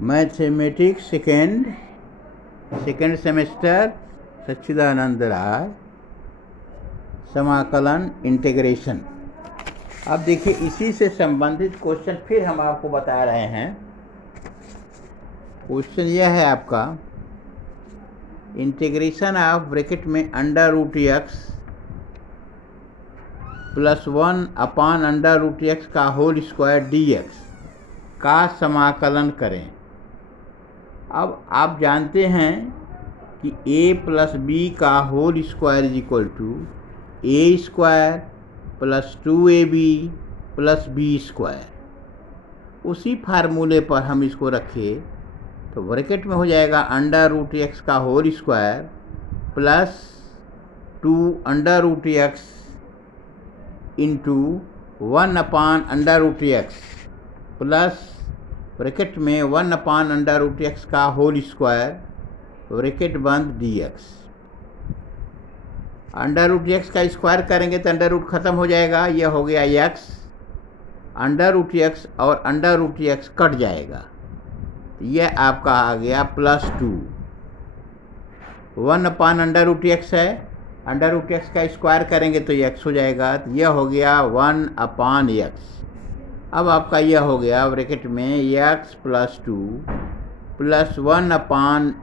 Mathematics second semester Sachchidanand Rai, समाकलन integration. अब देखिए, इसी से संबंधित क्वेश्चन फिर हम आपको बता रहे हैं। क्वेश्चन यह है आपका, इंटीग्रेशन ऑफ ब्रैकेट में under root x plus 1 upon under root x का होल स्क्वायर डी एक्स का समाकलन करें। अब आप जानते हैं कि a प्लस बी का whole square is equal to a square plus 2ab plus b square. उसी फार्मूले पर हम इसको रखें तो ब्रैकेट में हो जाएगा अंडर रूट एक्स का whole square plus 2 under root x into 1 upon under root x plus bracket में 1 अपान अंडर रूट एक्स का होल स्क्वायर ब्रैकेट बंद d x. Under root x का स्क्वायर करेंगे तो अंडर रूट खत्म हो जाएगा, यह हो गया एक्स। अंडर रूट एक्स और अंडर रूट एक्स कट जाएगा, यह आपका आ गया plus 2। 1 upon under root x है, अंडर रूट एक्स का स्क्वायर करेंगे तो एक्स हो जाएगा, तो यह हो गया 1 अपान एक्स। अब आपका यह हो गया ब्रैकेट में x plus 2 plus 1 upon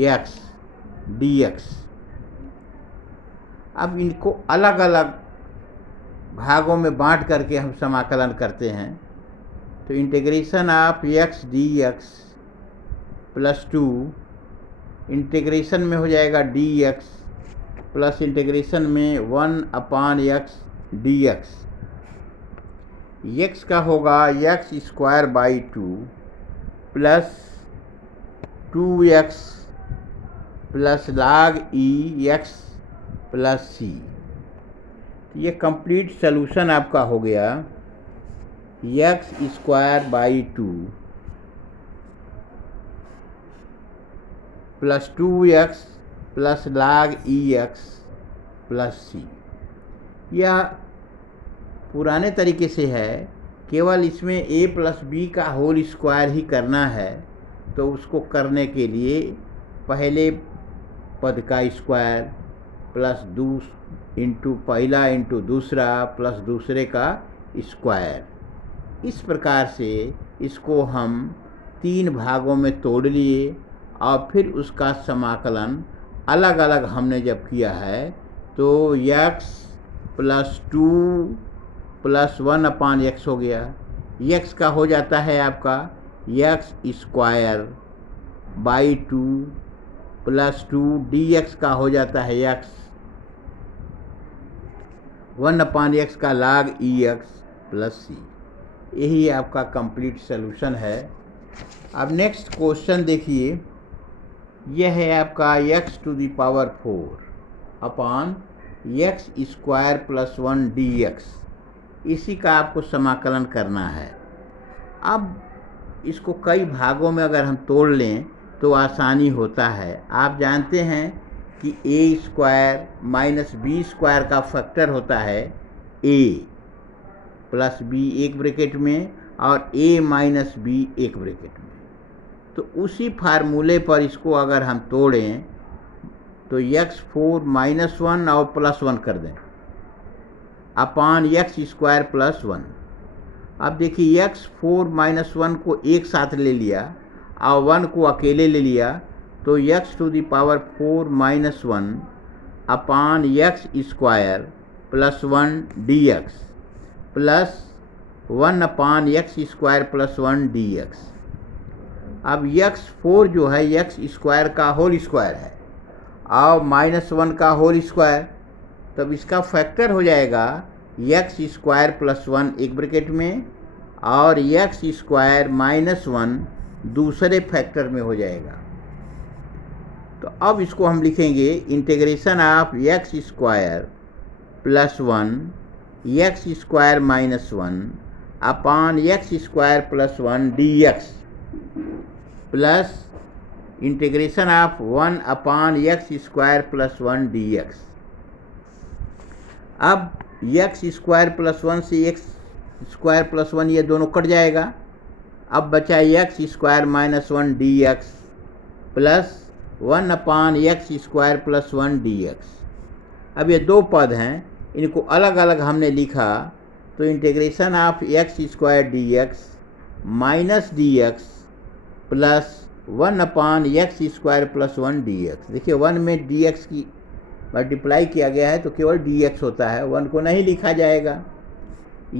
x d x. अब इनको अलग अलग भागों में बांट करके हम समाकलन करते हैं। तो integration of x d x plus 2 integration में हो जाएगा डी एक्स प्लस इंटीग्रेशन में 1 upon x d x. X का होगा x square by 2 plus 2x plus log e x plus c. ये कंप्लीट सॉल्यूशन आपका हो गया x square by 2 plus 2x plus log e x plus c. यह पुराने तरीके से है, केवल इसमें a प्लस बी का होल स्क्वायर ही करना है। तो उसको करने के लिए पहले पद का स्क्वायर प्लस पहला इंटू दूसरा प्लस दूसरे का स्क्वायर, इस प्रकार से इसको हम 3 भागों में तोड़ लिए और फिर उसका समाकलन अलग अलग हमने जब किया है तो x plus 2 plus 1 upon x हो गया। x का हो जाता है आपका x square by 2 plus 2 D x का हो जाता है एक्स 1 अपान एक्स का log e एक्स प्लस सी। यही आपका कंप्लीट सॉल्यूशन है। अब नेक्स्ट क्वेश्चन देखिए, यह है आपका x to the power 4 upon x square plus 1 d x. इसी का आपको समाकलन करना है। अब इसको कई भागों में अगर हम तोड़ लें तो आसानी होता है। आप जानते हैं कि ए स्क्वायर माइनस बी स्क्वायर का फैक्टर होता है ए प्लस बी एक ब्रैकेट में और ए माइनस बी एक ब्रैकेट में। तो उसी फार्मूले पर इसको अगर हम तोड़ें तो x4 माइनस 1 और प्लस 1 कर दें अपान एक्स स्क्वायर प्लस 1। अब देखिए x4 माइनस 1 को एक साथ ले लिया और 1 को अकेले ले लिया तो x to the power 4 minus 1 upon x square plus 1 d x plus 1 upon x square plus 1 d x. अब x4 जो है एक्स स्क्वायर का होल स्क्वायर है और माइनस 1 का होल स्क्वायर, तब इसका फैक्टर हो जाएगा एक्स स्क्वायर प्लस 1 एक ब्रैकेट में और एक्स स्क्वायर माइनस 1 दूसरे फैक्टर में हो जाएगा। तो अब इसको हम लिखेंगे integration of x square plus 1 x square minus 1 upon x square plus 1 d x plus integration of 1 upon x square plus 1 d x. अब एक्स स्क्वायर प्लस 1 से एक्स स्क्वायर प्लस 1 ये दोनों कट जाएगा अब बचा x square minus 1 d x plus 1 upon x square plus 1 d x. अब ये दो पद हैं, इनको अलग अलग हमने लिखा, तो integration of x square d x minus d x plus 1 upon x square plus 1 d x. देखिए 1 में डी एक्स की मल्टीप्लाई किया गया है तो केवल डी एक्स होता है, 1 को नहीं लिखा जाएगा।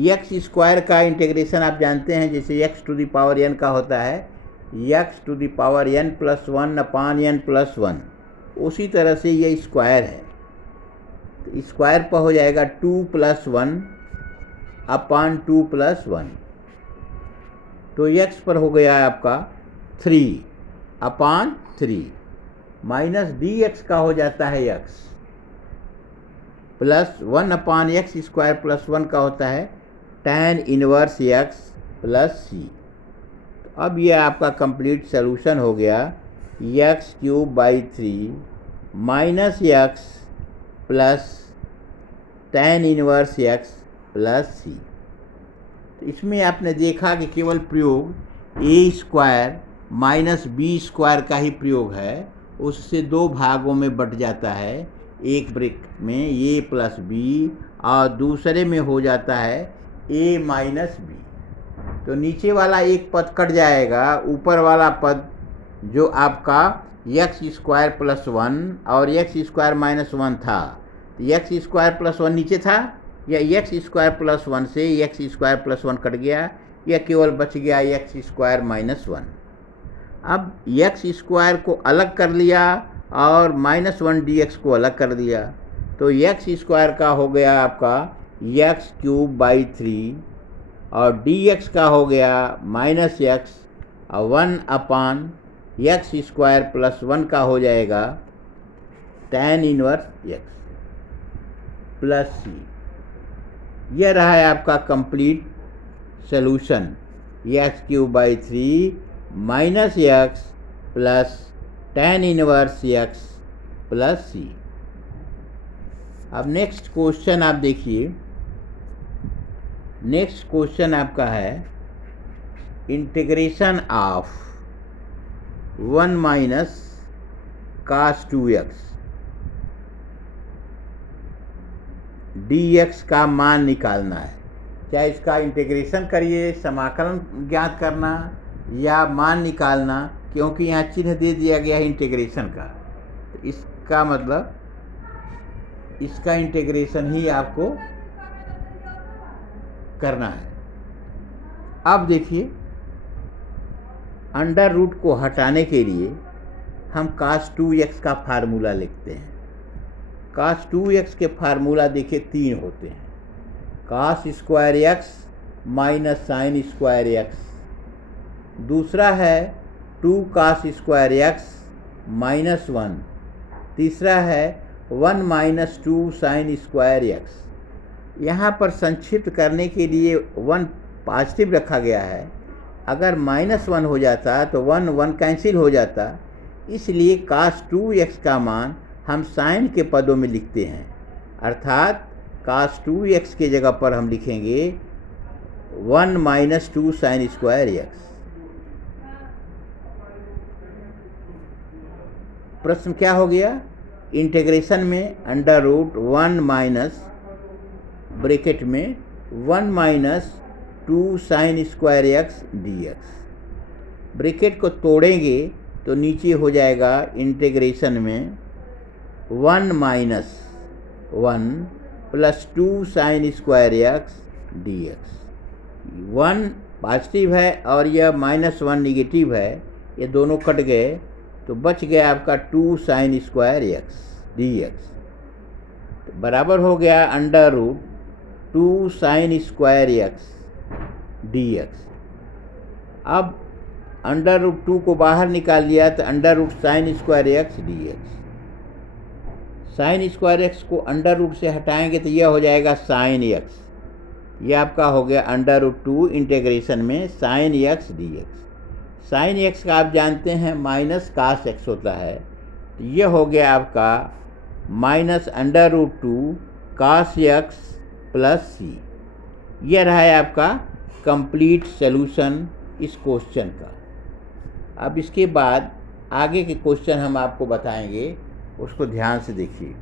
एक्स स्क्वायर का इंटीग्रेशन आप जानते हैं, जैसे x to the power n का होता है x to the power n plus 1 upon n plus 1, उसी तरह से ये स्क्वायर है, तो स्क्वायर पर हो जाएगा 2 प्लस 1 अपान 2 प्लस 1, तो एक्स पर हो गया आपका 3 अपान 3 माइनस डी एक्स का हो जाता है x plus 1 upon x square plus 1 का होता है tan inverse x plus c. तो अब यह आपका कंप्लीट सॉल्यूशन हो गया x cube by 3 minus x plus tan inverse x plus c. तो इसमें आपने देखा कि केवल प्रयोग a square minus b square का ही प्रयोग है, उससे दो भागों में बट जाता है, एक ब्रेक में ए प्लस बी और दूसरे में हो जाता है ए माइनस बी। तो नीचे वाला एक पद कट जाएगा, ऊपर वाला पद जो आपका एक्स स्क्वायर प्लस 1 और एक्स स्क्वायर माइनस 1 था, तो एक्स स्क्वायर प्लस 1 नीचे था, या एक्स स्क्वायर प्लस 1 से एक्स स्क्वायर प्लस 1 कट गया, या केवल बच गया एक्स स्क्वायर माइनस 1। अब एक्स स्क्वायर को अलग कर लिया और माइनस 1 डी एक्स को अलग कर दिया, तो एक्स स्क्वायर का हो गया आपका एक्स क्यूब बाई 3 और डी एक्स का हो गया माइनस एक्स और 1 अपान एक्स स्क्वायर प्लस 1 का हो जाएगा tan inverse x plus c. यह रहा है आपका complete solution, x cube by 3 minus x plus tan inverse x plus c. अब नेक्स्ट क्वेश्चन आप देखिए, नेक्स्ट क्वेश्चन आपका है integration of 1 minus cos 2x dx का मान निकालना है। क्या इसका इंटीग्रेशन करिए, समाकलन ज्ञात करना या मान निकालना, क्योंकि यहाँ चिन्ह दे दिया गया है इंटीग्रेशन का, तो इसका मतलब इसका इंटीग्रेशन ही आपको करना है। अब देखिए अंडर रूट को हटाने के लिए हम cos 2x का फार्मूला लिखते हैं। cos 2x के फार्मूला देखिए 3 होते हैं, cos square x minus sign square x, दूसरा है 2 cos स्क्वायर एक्स माइनस 1, तीसरा है 1 माइनस 2 साइन स्क्वायर एक्स। यहाँ पर संक्षिप्त करने के लिए 1 पॉजिटिव रखा गया है, अगर माइनस 1 हो जाता तो 1 कैंसिल हो जाता, इसलिए cos 2x का मान हम साइन के पदों में लिखते हैं, अर्थात cos 2x के जगह पर हम लिखेंगे 1 माइनस 2 साइन स्क्वायर एक्स। प्रश्न क्या हो गया, इंटीग्रेशन में अंडर रूट 1 माइनस ब्रैकेट में 1 minus 2 sine square x d x, bracket को तोड़ेंगे तो नीचे हो जाएगा इंटीग्रेशन में 1 minus 1 plus 2 sine square x d x. 1 positive है और यह माइनस 1 निगेटिव है, ये दोनों कट गए तो बच गया आपका 2 sine square x d x, तो बराबर हो गया under root 2 sine square x d x. अब अंडर रूट 2 को बाहर निकाल लिया तो under root sine square x d x, sine square x को अंडर रूट से हटाएंगे तो यह हो जाएगा साइन एक्स, यह आपका हो गया अंडर रूट 2 इंटीग्रेशन में sine x d x. Sine x का आप जानते हैं माइनस कास एक्स होता है, तो यह हो गया आपका माइनस अंडर रूट 2 कास एक्स प्लस सी। यह रहा है आपका कंप्लीट सॉल्यूशन इस क्वेश्चन का। अब इसके बाद आगे के क्वेश्चन हम आपको बताएंगे, उसको ध्यान से देखिए।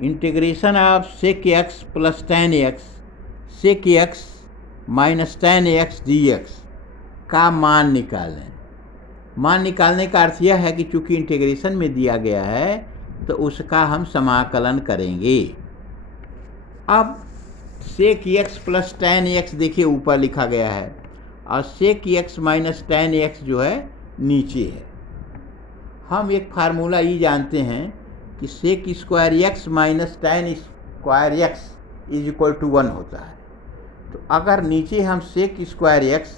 Integration of sec x plus tan x sec x minus tan x d x का मान निकालें। मान निकालने का अर्थ यह है कि चूंकि इंटीग्रेशन में दिया गया है तो उसका हम समाकलन करेंगे। अब sec x plus tan x देखिए ऊपर लिखा गया है और sec x minus tan x जो है नीचे है। हम एक फार्मूला ये जानते हैं कि sec square x minus tan square x is equal to 1 होता है। तो अगर नीचे हम sec square x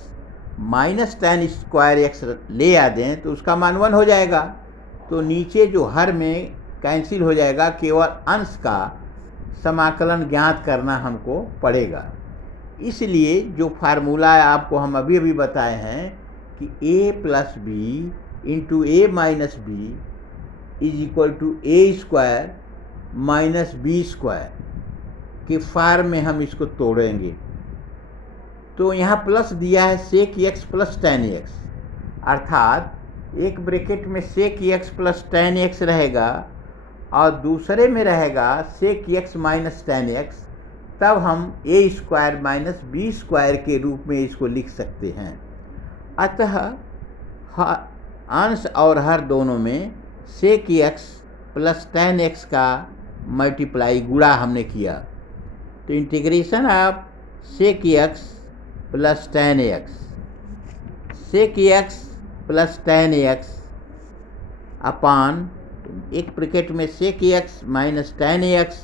minus tan square x ले आ दें तो उसका मान 1 हो जाएगा। तो नीचे जो हर में कैंसिल हो जाएगा, केवल अंश का समाकलन ज्ञात करना हमको पड़ेगा। इसलिए जो फार्मूला आपको हम अभी अभी बताए हैं कि a plus b into a minus b is equal to a square minus b square के फार्म में हम इसको तोड़ेंगे। तो यहाँ प्लस दिया है sec x plus tan x, अर्थात एक ब्रैकेट में sec x plus tan x रहेगा और दूसरे में रहेगा sec x minus tan x. तब हम a square minus b square के रूप में इसको लिख सकते हैं। अतः अंश और हर दोनों में sec x plus tan x का मल्टीप्लाई गुणा हमने किया। तो integration of sec x plus tan x sec x plus tan x upon एक ब्रैकेट में sec x minus tan x,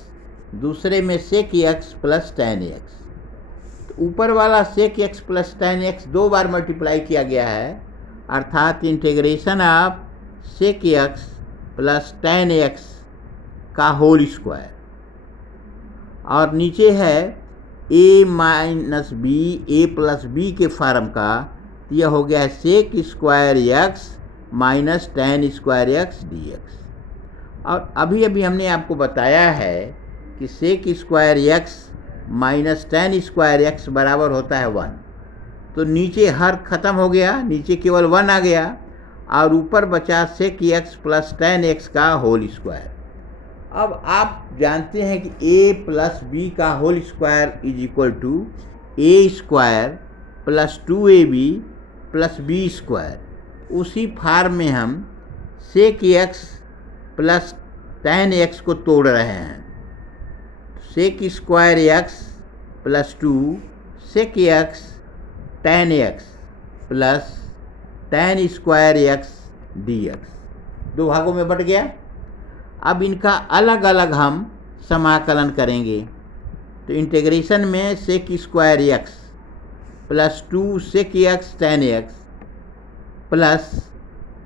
दूसरे में sec x plus tan x. तो ऊपर वाला sec x plus tan x 2 बार मल्टीप्लाई किया गया है, अर्थात integration of sec x plus tan x का होल स्क्वायर। और नीचे है a minus b a plus b के फॉर्म का, यह हो गया है sec square x minus tan square x d x. और अभी अभी हमने आपको बताया है कि sec square x minus tan square x बराबर होता है 1। तो नीचे हर खत्म हो गया, नीचे केवल 1 आ गया और ऊपर बचा sec x plus tan x का होल स्क्वायर। अब आप जानते हैं कि a प्लस बी का whole square is equal to a square plus 2ab plus b square. उसी फार्म में हम sec x plus tan x को तोड़ रहे हैं। Sec square x plus 2 sec x tan x plus tan square x d x 2 भागों में but गया। अब इनका अलग अलग हम समाकलन करेंगे। तो इंटीग्रेशन में sec square x plus 2 sec x tan x plus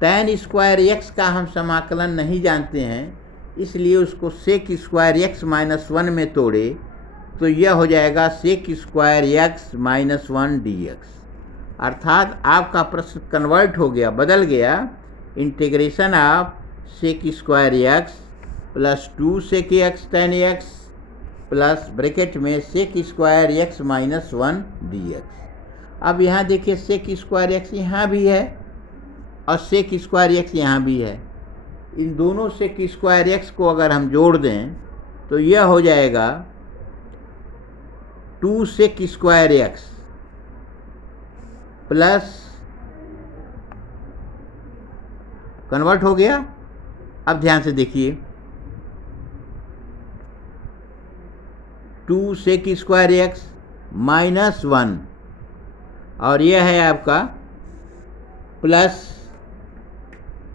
tan square x का हम समाकलन नहीं जानते हैं, इसलिए उसको सेक स्क्वायर एक्स माइनस 1 में तोड़े तो यह हो जाएगा sec square x minus 1 d x. अर्थात आपका प्रश्न कन्वर्ट हो गया, बदल गया। Integration of sec square x plus 2 sec x tan x plus bracket में sec square x minus 1 d x. अब यहाँ देखिए सेक स्क्वायर एक्स यहाँ भी है और सेक स्क्वायर एक्स यहाँ भी है। इन दोनों सेक स्क्वायर एक्स को अगर हम जोड़ दें तो यह हो जाएगा 2 sec square x plus, convert हो गया। अब ध्यान से देखिए 2 सेक स्क्वायर एक्स माइनस 1 और यह है आपका plus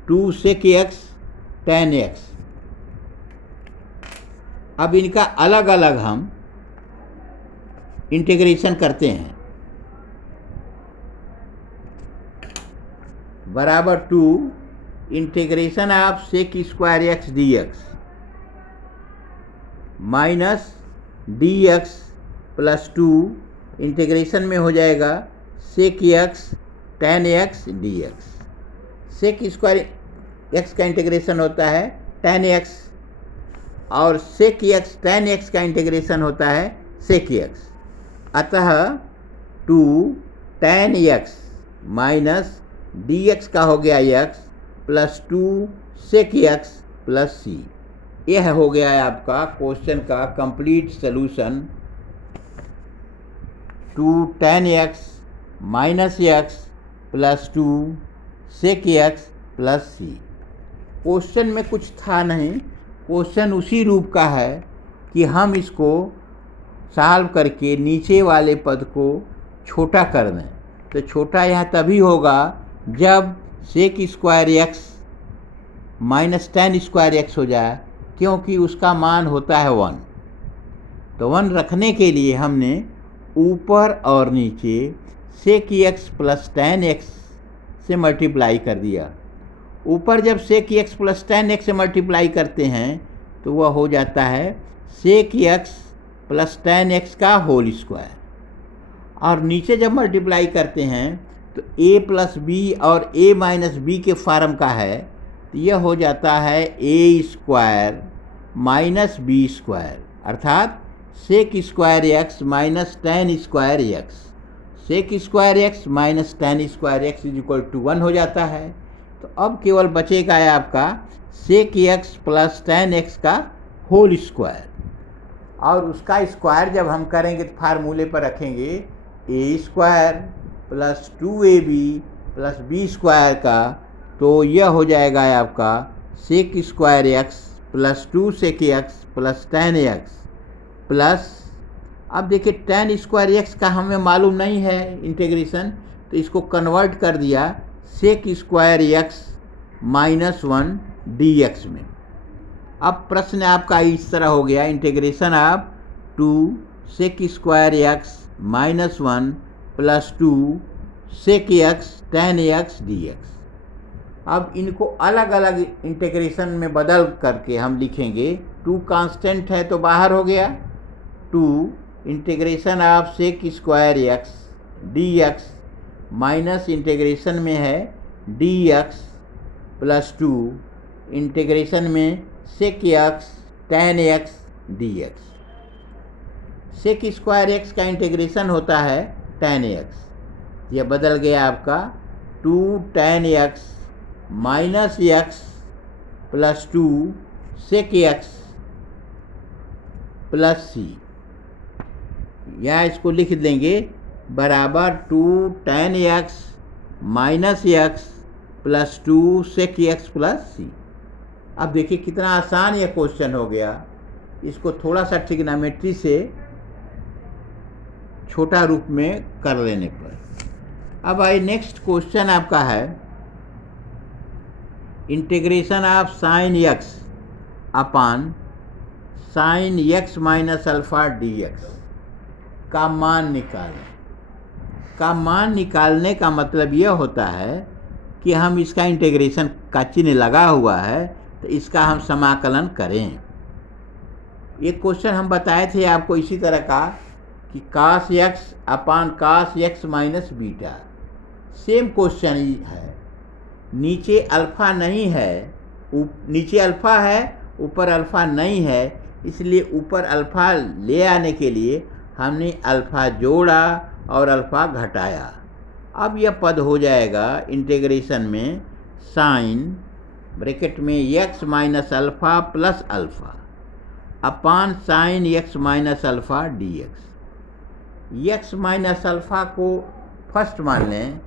2 sec x tan x. अब इनका अलग अलग हम इंटीग्रेशन करते हैं। बराबर 2 integration of sec square x d x minus d x plus 2 integration में हो जाएगा sec x tan x d x. Sec square x का इंटीग्रेशन होता है टेन एक्स और सेक एक्स tan x का इंटीग्रेशन होता है सेक एक्स। अतः 2 tan x minus d x का हो गया x plus 2 sec x plus c. यह हो गया है आपका क्वेश्चन का complete solution. 2 tan x minus x plus 2 sec x plus c. Question में कुछ था नहीं, क्वेश्चन उसी रूप का है कि हम इसको सॉल्व करके नीचे वाले पद को छोटा कर दें। तो छोटा यह तभी होगा जब sec square x minus tan square x हो जाए, क्योंकि उसका मान होता है 1। तो 1 रखने के लिए हमने ऊपर और नीचे sec x plus tan x से मल्टीप्लाई कर दिया। ऊपर जब sec x plus tan x से मल्टीप्लाई करते हैं तो वह हो जाता है sec x plus tan x का होल स्क्वायर, और नीचे जब मल्टीप्लाई करते हैं तो a प्लस बी और a माइनस बी के फॉर्म का है, तो यह हो जाता है a square minus b square, अर्थात sec square x minus tan square x. Sec square x minus tan square x is equal to 1 हो जाता है। तो अब केवल बचेगा है आपका sec x plus tan x का होल स्क्वायर, और उसका स्क्वायर जब हम करेंगे तो फार्मूले पर रखेंगे a square plus 2ab plus b square का, तो यह हो जाएगा आपका sec square x plus 2 sec x plus tan x plus, अब देखिए tan स्क्वायर एक्स का हमें मालूम नहीं है इंटीग्रेशन, तो इसको कन्वर्ट कर दिया sec square x minus 1 d x में। अब प्रश्न आपका इस तरह हो गया, integration of 2 sec square x minus 1 plus 2 sec x tan x d x. अब इनको अलग अलग इंटीग्रेशन में बदल करके हम लिखेंगे। 2 कांस्टेंट है तो बाहर हो गया, 2 integration of sec square x d x minus integration में है डी एक्स प्लस 2 इंटीग्रेशन में sec x tan x d x. Sec square x का इंटीग्रेशन होता है tan एक्स, यह बदल गया आपका 2 tan x minus x plus 2 sec x plus c, या इसको लिख देंगे बराबर 2 tan x minus x plus 2 sec x plus c. अब देखिए कितना आसान यह क्वेश्चन हो गया, इसको थोड़ा सा ट्रिग्नोमेट्री से छोटा रूप में कर लेने पर। अब आइए नेक्स्ट क्वेश्चन आपका है integration of sine x upon sine x minus alpha D x का मान निकालें। का मान निकालने का मतलब यह होता है कि हम इसका इंटीग्रेशन का चिन्ह लगा हुआ है तो इसका हम समाकलन करें। ये क्वेश्चन हम बताए थे आपको इसी तरह का कि cos x upon cos x minus beta, same question ही है। नीचे अल्फ़ा नहीं है, नीचे अल्फ़ा है ऊपर अल्फ़ा नहीं है, इसलिए ऊपर अल्फ़ा ले आने के लिए हमने अल्फ़ा जोड़ा और अल्फ़ा घटाया। अब यह पद हो जाएगा इंटीग्रेशन में साइन ब्रैकेट में x minus alpha plus alpha upon sine x minus alpha d x. X minus alpha को फर्स्ट मान लें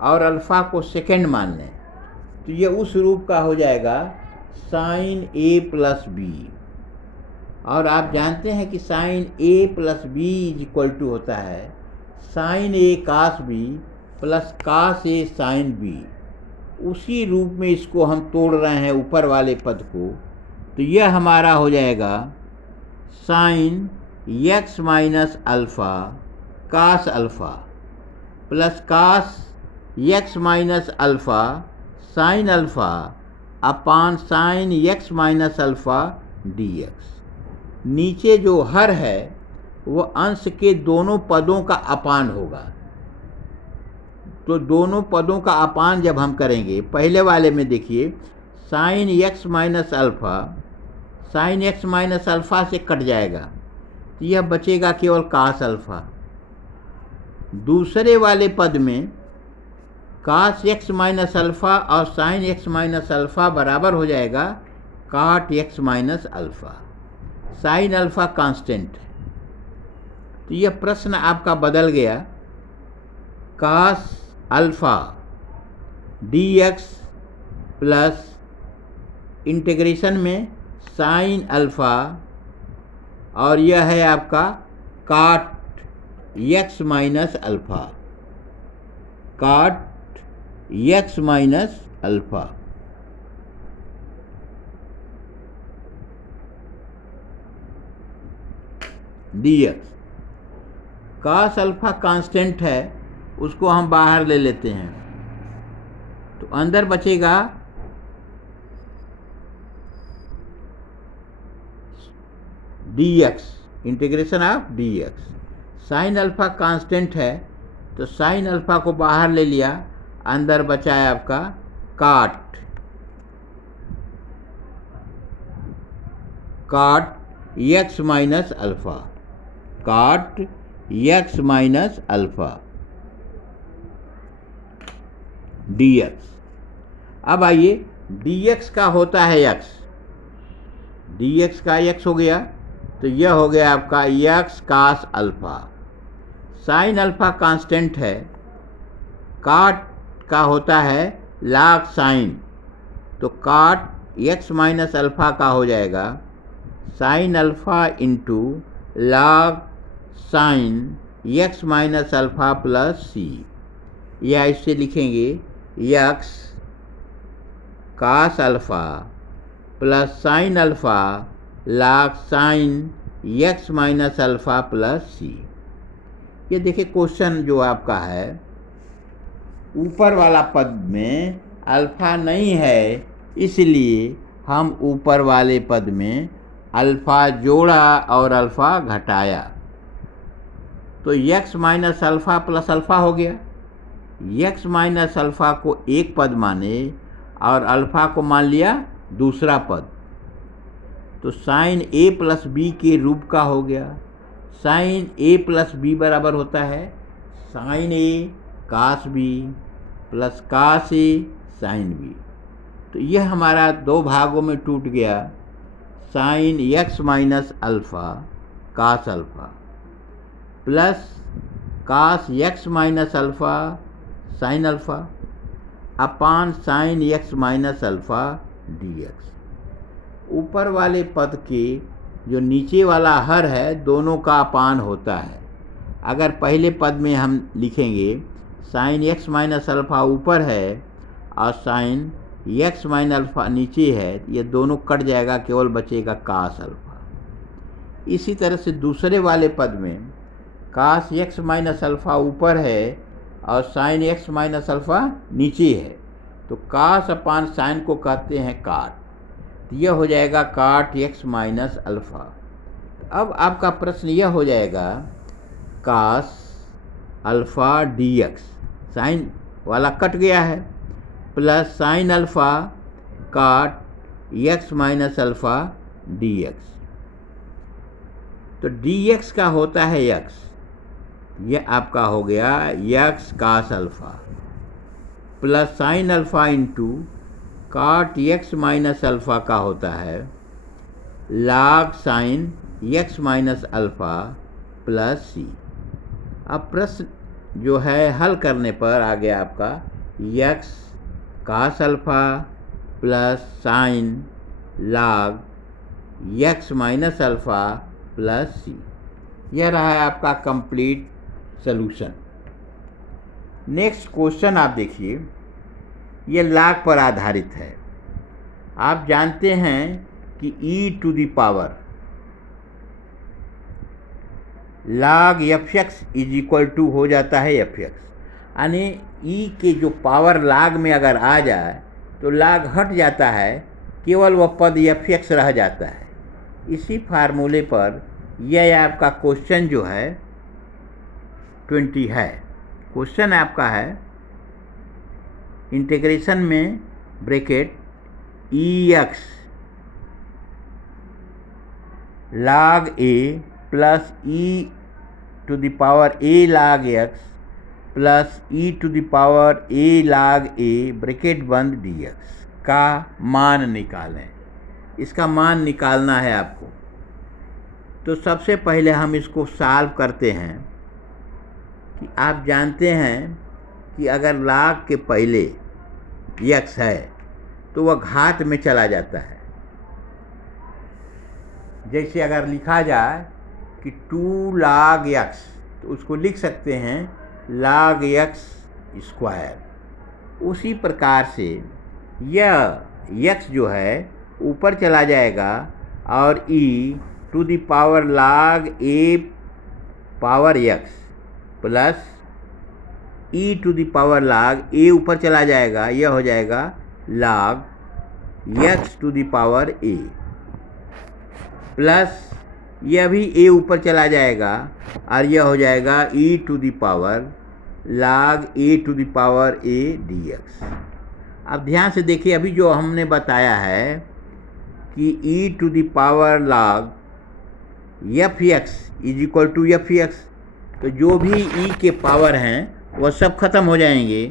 और अल्फ़ा को सेकेंड मान लें, तो ये उस रूप का हो जाएगा साइन ए प्लस बी। और आप जानते हैं कि sine a plus b is equal to होता है sine a cos b plus cos a sine b. उसी रूप में इसको हम तोड़ रहे हैं ऊपर वाले पद को, तो यह हमारा हो जाएगा sine x minus alpha cos alpha plus cos x minus alpha sine alpha upon sine x minus alpha d x. नीचे जो हर है वो अंश के दोनों पदों का अपान होगा, तो दोनों पदों का अपान जब हम करेंगे, पहले वाले में देखिए sign x minus alpha sign x minus alpha से कट जाएगा, तो यह बचेगा केवल कास अल्फ़ा। दूसरे वाले पद में कास एक्स माइनस अल्फ़ा और साइन एक्स माइनस अल्फ़ा बराबर हो जाएगा cot x minus alpha. Sine alpha constant है, तो यह प्रश्न आपका बदल गया, cos alpha d x plus integration में साइन अल्फ़ा, और यह है आपका cot x minus alpha, cot x minus alpha. D x cos alpha constant है, उसको हम बाहर ले लेते हैं, तो अंदर बचेगा D x, integration of D x. Sign alpha constant है, तो साइन अल्फ़ा को बाहर ले लिया, अंदर बचा है आपका cot x minus alpha, cot x minus alpha d x. अब आइए, डी एक्स का होता है एक्स, डी एक्स का एक्स हो गया, तो यह हो गया आपका x cos alpha. Sine alpha constant है, काट का होता है लाग साइन, तो काट एक्स माइनस अल्फ़ा का हो जाएगा sine alpha into log sine x minus alpha plus c, या इससे लिखेंगे x cos alpha plus sine alpha log sine x minus alpha plus c. ये देखिए क्वेश्चन जो आपका है, ऊपर वाला पद में अल्फ़ा नहीं है, इसलिए हम ऊपर वाले पद में अल्फ़ा जोड़ा और अल्फ़ा घटाया, तो x minus alpha plus alpha हो गया। एक्स माइनस अल्फ़ा को एक पद माने और अल्फ़ा को मान लिया दूसरा पद, तो साइन ए प्लस बी के रूप का हो गया। साइन ए प्लस बी बराबर होता है sine a cos b plus cos a sine b, तो यह हमारा दो भागों में टूट गया, sine x minus alpha cos alpha plus cos x minus alpha sine alpha upon sine x minus alpha d x. ऊपर वाले पद के जो नीचे वाला हर है, दोनों का अपान होता है। अगर पहले पद में हम लिखेंगे साइन एक्स माइनस अल्फ़ा ऊपर है और साइन एक्स माइनस अल्फ़ा नीचे है, ये दोनों कट जाएगा, केवल बचेगा कास अल्फ़ा। इसी तरह से दूसरे वाले पद में कास एक्स माइनस अल्फ़ा ऊपर है और साइन एक्स माइनस अल्फ़ा नीचे है, तो कास अपान साइन को कहते हैं काट, तो यह हो जाएगा काट एक्स माइनस अल्फ़ा। अब आपका प्रश्न यह हो जाएगा cos alpha d x, sine वाला कट गया है, plus sine alpha cot x minus alpha d x, तो डी एक्स का होता है एक्स, यह आपका हो गया x cos alpha plus sine alpha into cot x minus alpha का होता है log sine x minus alpha plus c. अब प्रश्न जो है हल करने पर आ गया आपका x cos alpha plus sine log x minus alpha plus c. यह रहा है आपका कंप्लीट सॉल्यूशन। नेक्स्ट क्वेश्चन आप देखिए, ये लाग पर आधारित है। आप जानते हैं कि e to the power log f x is equal to हो जाता है एफ एक्स, यानी e के जो पावर लाग में अगर आ जाए तो लाग हट जाता है, केवल वह पद एफ एक्स रह जाता है। इसी फार्मूले पर यह आपका क्वेश्चन जो है 20 है। क्वेश्चन आपका है इंटीग्रेशन में bracket e x log a plus e to the power a log x plus e to the power a log a bracket बंद dx का मान निकालें। इसका मान निकालना है आपको। तो सबसे पहले हम इसको सॉल्व करते हैं कि आप जानते हैं कि अगर log के पहले x है तो वह घात में चला जाता है। जैसे अगर लिखा जाए कि 2 log x तो उसको लिख सकते हैं log x स्क्वायर। उसी प्रकार से यह x जो है ऊपर चला जाएगा और e to the power log a power x plus e to the power log a ऊपर चला जाएगा, यह हो जाएगा log x to the power a plus यह भी a ऊपर चला जाएगा और यह हो जाएगा e to the power log a to the power a dx। अब ध्यान से देखिए, अभी जो हमने बताया है कि e to the power log fx is equal to fx, तो जो भी e के पावर हैं वह सब खत्म हो जाएंगे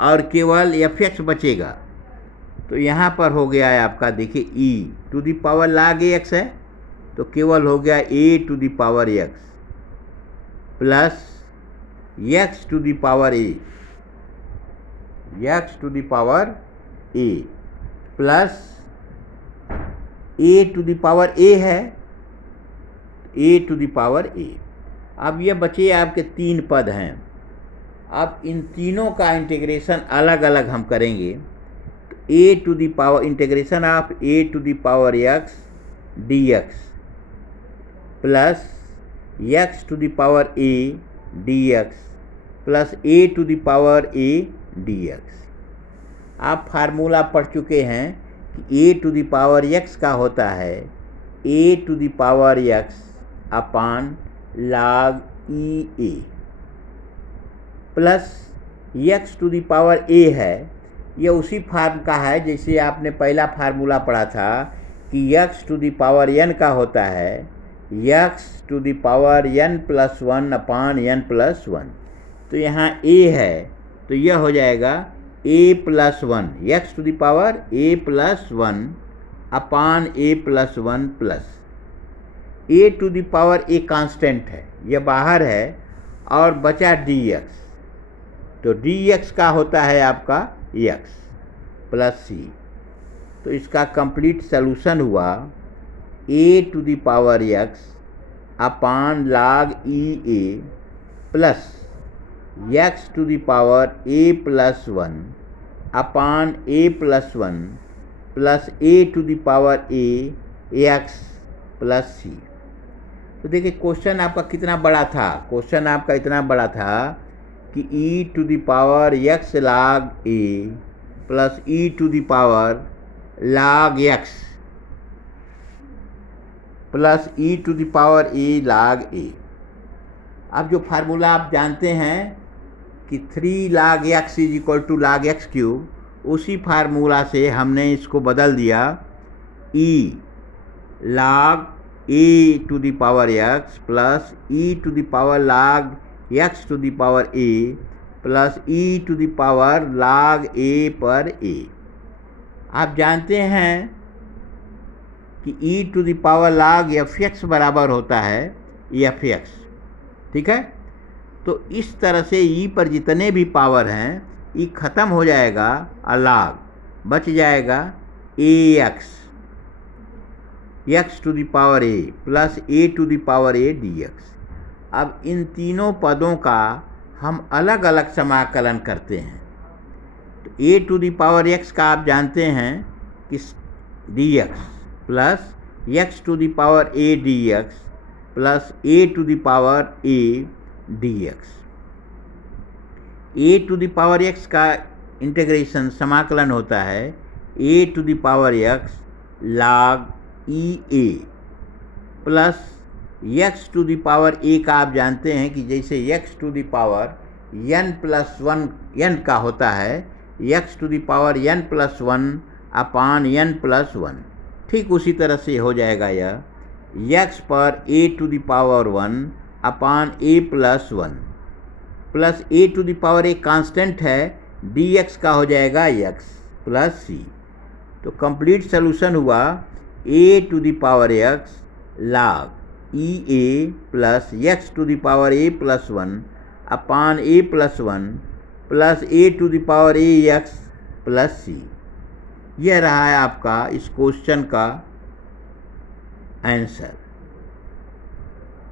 और केवल fx बचेगा। तो यहाँ पर हो गया है आपका, देखिए e to the power log ax है तो केवल हो गया a to the power x plus x to the power a, x to the power a plus a to the power a है, a to the power a। अब ये बचे आपके 3 पद हैं। अब इन तीनों का इंटीग्रेशन अलग अलग हम करेंगे। तो a to the power integration of a to the power x dx plus x to the power a dx plus a to the power a dx। आप फार्मूला पढ़ चुके हैं कि a to the power x का होता है a to the power x upon log e a plus x to the power a है, यह उसी फार्म का है जैसे आपने पहला फार्मूला पढ़ा था कि x to the power n का होता है x to the power n plus 1 upon n plus 1। तो यहाँ a है तो यह हो जाएगा a plus 1 x to the power a plus 1 upon a plus 1 plus a to the power a constant है, यह बाहर है और बचा dx। तो dx का होता है आपका x प्लस c। तो इसका कंप्लीट सॉल्यूशन हुआ a to the power x upon log e a plus x to the power a plus 1 upon a plus 1 plus a to the power a x plus c। तो देखिए question आपका कितना बड़ा था। Question आपका इतना बड़ा था कि e to the power x log a plus e to the power log x plus e to the power a log a। अब जो फार्मूला आप जानते हैं कि 3 log x is equal to log x cube, उसी formula से हमने इसको बदल दिया e log a to the power x plus e to the power log x to the power a plus e to the power log a पर a। आप जानते हैं कि e to the power log fx बराबर होता है fx, ठीक है। तो इस तरह से e पर जितने भी पावर हैं e ख़त्म हो जाएगा और log बच जाएगा ax x to the power a plus a to the power a dx। अब इन तीनों पदों का हम अलग अलग समाकलन करते हैं। तो a to the power x का आप जानते हैं कि dx plus x to the power a dx plus a to the power a dx। a to the power x का इंटीग्रेशन समाकलन होता है a to the power x log e a plus x to the power a का आप जानते हैं कि जैसे x to the power n plus 1 n का होता है x to the power n plus 1 upon n plus 1, ठीक उसी तरह से हो जाएगा यह एक्स पर a to the power 1 upon a plus 1 plus a to the power एक कांस्टेंट है, डी एक्स का हो जाएगा एक्स प्लस सी। तो कंप्लीट सोल्यूशन हुआ a to the power x log e a plus x to the power a plus 1 upon a plus 1 plus a to the power a x plus c. यह रहा है आपका इस question का answer.